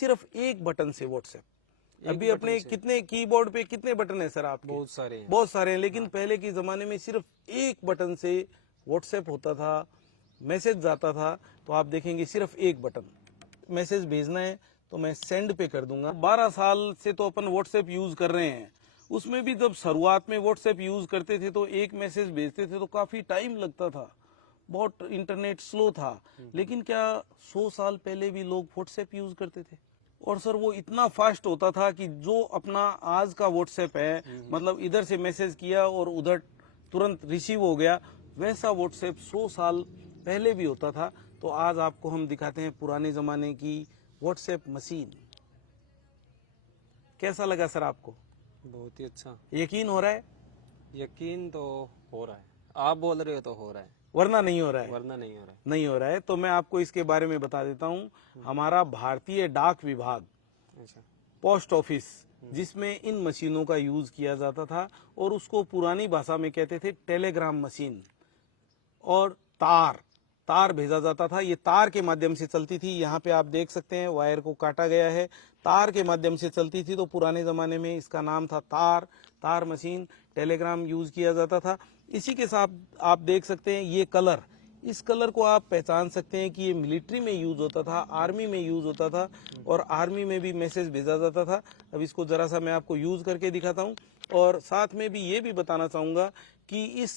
सिर्फ एक बटन से व्हाट्सएप। अभी अपने कितने कीबोर्ड पे कितने बटन है सर आपके? बहुत सारे हैं। बहुत सारे हैं, लेकिन पहले के जमाने में सिर्फ एक बटन से व्हाट्सएप होता था, मैसेज जाता था। तो आप देखेंगे सिर्फ एक बटन, मैसेज भेजना है तो मैं सेंड पे कर दूंगा। 12 साल से तो अपन व्हाट्सएप यूज कर रहे हैं, उसमें भी जब शुरुआत में व्हाट्सएप यूज करते थे तो एक मैसेज भेजते थे तो काफी टाइम लगता था, बहुत इंटरनेट स्लो था। लेकिन क्या 100 साल पहले भी लोग व्हाट्सएप यूज करते थे? और सर वो इतना फास्ट होता था कि जो अपना आज का व्हाट्सएप है, मतलब इधर से मैसेज किया और उधर तुरंत रिसीव हो गया, वैसा व्हाट्सएप 100 साल पहले भी होता था। तो आज आपको हम दिखाते हैं पुराने जमाने की व्हाट्सएप मशीन। कैसा लगा सर आपको? बहुत ही अच्छा। यकीन हो रहा है? यकीन तो हो रहा है, आप बोल रहे हो तो हो रहा है, वरना नहीं हो रहा है? वरना नहीं हो रहा है। नहीं हो रहा है तो मैं आपको इसके बारे में बता देता हूं। हमारा भारतीय डाक विभाग, अच्छा। पोस्ट ऑफिस, जिसमें इन मशीनों का यूज किया जाता था, और उसको पुरानी भाषा में कहते थे टेलीग्राम मशीन। और तार भेजा जाता था, ये तार के माध्यम से चलती थी। यहाँ पे आप देख सकते हैं वायर को काटा गया है, तार के माध्यम से चलती थी। तो पुराने जमाने में इसका नाम था तार मशीन, टेलीग्राम यूज किया जाता था। इसी के साथ आप देख सकते हैं ये कलर, इस कलर को आप पहचान सकते हैं कि ये मिलिट्री में यूज होता था, आर्मी में यूज होता था, और आर्मी में भी मैसेज भेजा जाता था। अब इसको जरा सा मैं आपको यूज करके दिखाता हूँ, और साथ में भी ये भी बताना चाहूंगा कि इस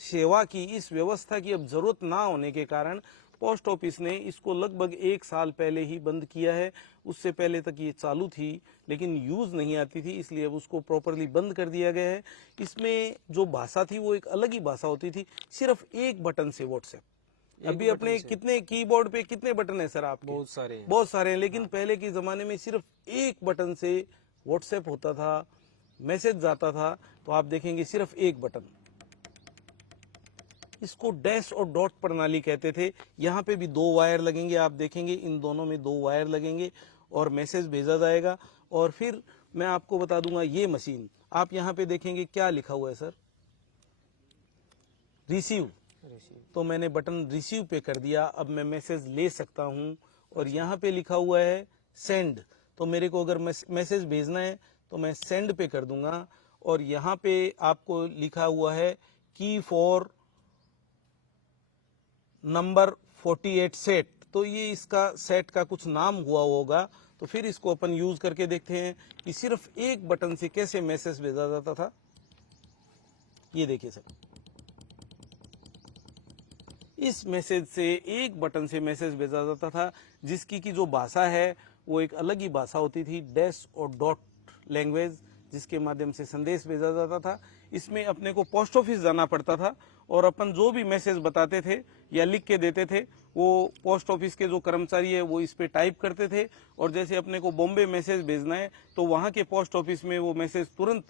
सेवा की, इस व्यवस्था की अब जरूरत ना होने के कारण पोस्ट ऑफिस ने इसको लगभग 1 साल पहले ही बंद किया है। उससे पहले तक ये चालू थी लेकिन यूज नहीं आती थी, इसलिए अब उसको प्रॉपरली बंद कर दिया गया है। इसमें जो भाषा थी वो एक अलग ही भाषा होती थी, सिर्फ एक बटन से व्हाट्सएप। अभी अपने कितने कीबोर्ड पे कितने बटन है सर आपके? बहुत सारे हैं। बहुत सारे हैं, लेकिन पहले के जमाने में सिर्फ एक बटन से व्हाट्सएप होता था, मैसेज जाता था। तो आप देखेंगे सिर्फ एक बटन, इसको डैश और डॉट प्रणाली कहते थे। यहाँ पे भी 2 वायर लगेंगे, आप देखेंगे इन दोनों में 2 वायर लगेंगे और मैसेज भेजा जाएगा। और फिर मैं आपको बता दूंगा ये मशीन, आप यहाँ पे देखेंगे क्या लिखा हुआ है सर? रिसीव। तो मैंने बटन रिसीव पे कर दिया, अब मैं मैसेज ले सकता हूँ। और यहाँ पे लिखा हुआ है सेंड, तो मेरे को अगर मैसेज भेजना है तो मैं सेंड पे कर दूंगा। और यहाँ पे आपको लिखा हुआ है की फॉर नंबर 48 सेट, तो ये इसका सेट का कुछ नाम हुआ होगा। तो फिर इसको अपन यूज करके देखते हैं कि सिर्फ एक बटन से कैसे मैसेज भेजा जाता था। ये देखिए सर, इस मैसेज से एक बटन से मैसेज भेजा जाता था, जिसकी की जो भाषा है वो एक अलग ही भाषा होती थी, डैश और डॉट लैंग्वेज, जिसके माध्यम से संदेश भेजा जाता था। इसमें अपने को पोस्ट ऑफिस जाना पड़ता था, और अपन जो भी मैसेज बताते थे या लिख के देते थे, वो पोस्ट ऑफिस के जो कर्मचारी है वो इस पे टाइप करते थे। और जैसे अपने को बॉम्बे मैसेज भेजना है तो वहां के पोस्ट ऑफिस में वो मैसेज तुरंत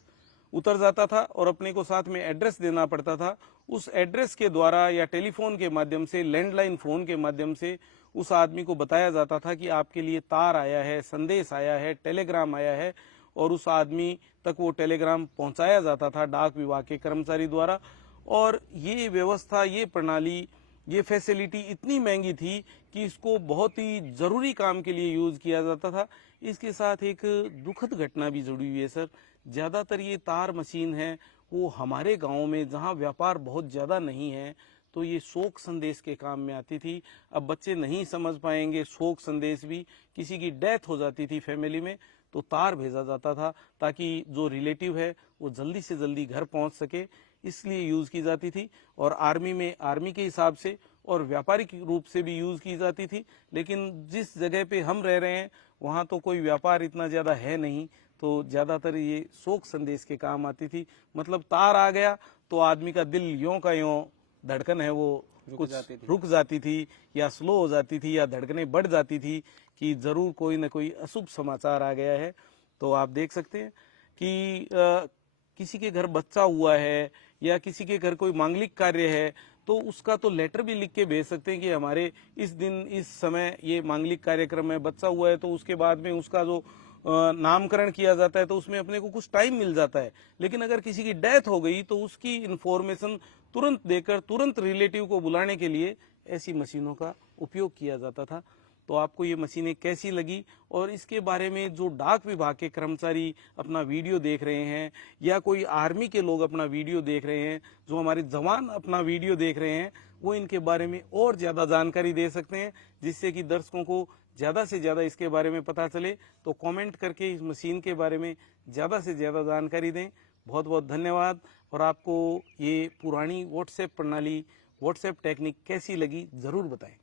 उतर जाता था, और अपने को साथ में एड्रेस देना पड़ता था। उस एड्रेस के द्वारा या टेलीफोन के माध्यम से, लैंडलाइन फोन के माध्यम से उस आदमी को बताया जाता था कि आपके लिए तार आया है, संदेश आया है, टेलीग्राम आया है, और उस आदमी तक वो टेलीग्राम पहुंचाया जाता था डाक विभाग के कर्मचारी द्वारा। और ये व्यवस्था, ये प्रणाली, ये फैसिलिटी इतनी महंगी थी कि इसको बहुत ही जरूरी काम के लिए यूज किया जाता था। इसके साथ एक दुखद घटना भी जुड़ी हुई है सर। ज्यादातर ये तार मशीन है वो हमारे गांव में, जहां व्यापार बहुत ज्यादा नहीं है, तो ये शोक संदेश के काम में आती थी। अब बच्चे नहीं समझ पाएंगे, शोक संदेश भी, किसी की डेथ हो जाती थी फैमिली में तो तार भेजा जाता था ताकि जो रिलेटिव है वो जल्दी से जल्दी घर पहुंच सके, इसलिए यूज की जाती थी। और आर्मी में आर्मी के हिसाब से और व्यापारिक रूप से भी यूज की जाती थी। लेकिन जिस जगह पे हम रह रहे हैं वहां तो कोई व्यापार इतना ज्यादा है नहीं, तो ज्यादातर ये शोक संदेश के काम आती थी। मतलब तार आ गया तो आदमी का दिल यों का यों, धड़कन है वो कुछ रुक जाती थी, या स्लो हो जाती थी, या धड़कनें बढ़ जाती थी कि जरूर कोई न कोई अशुभ समाचार आ गया है। तो आप देख सकते हैं कि किसी के घर बच्चा हुआ है या किसी के घर कोई मांगलिक कार्य है तो उसका तो लेटर भी लिख के भेज सकते हैं कि हमारे इस दिन इस समय ये मांगलिक कार्यक्रम में बच्चा हुआ है। तो उसके बाद में उसका जो नामकरण किया जाता है तो उसमें अपने को कुछ टाइम मिल जाता है। लेकिन अगर किसी की डेथ हो गई तो उसकी इंफॉर्मेशन तुरंत देकर, तुरंत रिलेटिव को बुलाने के लिए ऐसी मशीनों का उपयोग किया जाता था। तो आपको ये मशीनें कैसी लगी और इसके बारे में जो डाक विभाग के कर्मचारी अपना वीडियो देख रहे हैं या कोई आर्मी के लोग अपना वीडियो देख रहे हैं, जो हमारे जवान अपना वीडियो देख रहे हैं, वो इनके बारे में और ज़्यादा जानकारी दे सकते हैं, जिससे कि दर्शकों को ज़्यादा से ज़्यादा इसके बारे में पता चले। तो कमेंट करके इस मशीन के बारे में ज़्यादा से ज़्यादा जानकारी दें। बहुत बहुत धन्यवाद। और आपको ये पुरानी व्हाट्सएप प्रणाली, व्हाट्सएप टेक्निक कैसी लगी ज़रूर बताएं।